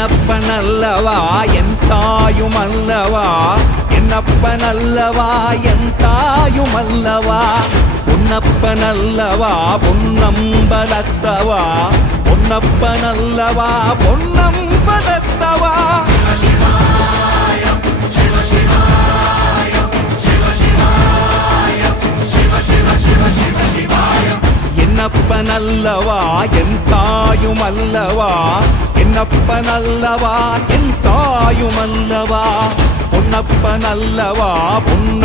என்னப்பனல்லவா என் தாயுமல்லவா, என்னப்பனல்லவா என் தாயுமல்லவா, பொன்னப்பனல்லவா பொன்னம்பலத்தவா, பொன்னப்பனல்லவா பொன்னம்பலத்தவா. என்னப்பனல்லவா என் தாயுமல்லவா, என்னப்பனல்லவா என் தாயுமல்லவா, பொன்னப்பனல்லவா பொன்ன